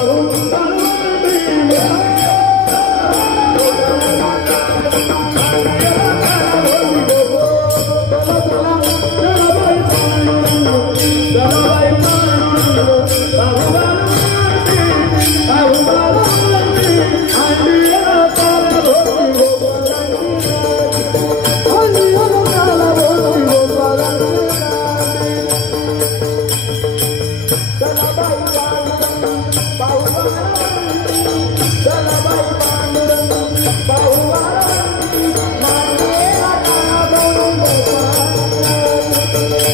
Barulho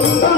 Thank